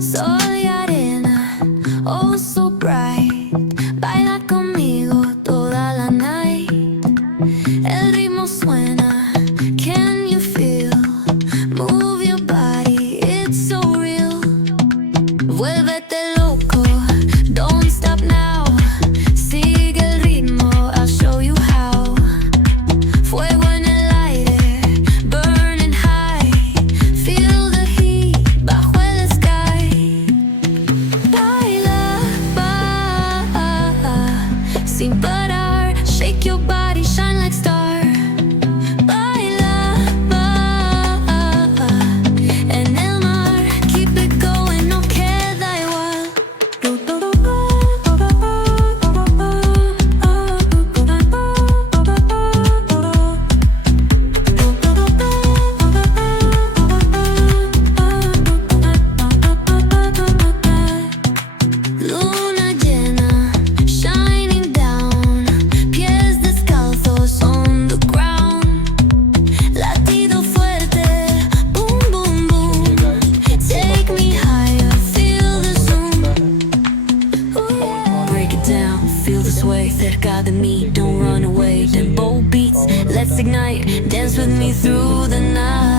Soy arena, oh so bright. Baila conmigo toda la night. El ritmo suena, can you feel? Move your body, it's so real. Vuélvete loco, don't stop now. Sigue el ritmo, I'll show you how. Fuego en el aire, burning high. Feel the heat bajo el sky. Baila, sin parar. Shake your body, shine like star. Baila, en el mar. Keep it going, no queda igual. Luna llena, shining down. Pies descalzos on the ground. Latido fuerte, boom, boom, boom. Take me higher, feel the zoom. Ooh, yeah. Break it down, feel the sway. Cerca de mí, don't run away. Tempo beats, let's ignite. Dance with me through the night.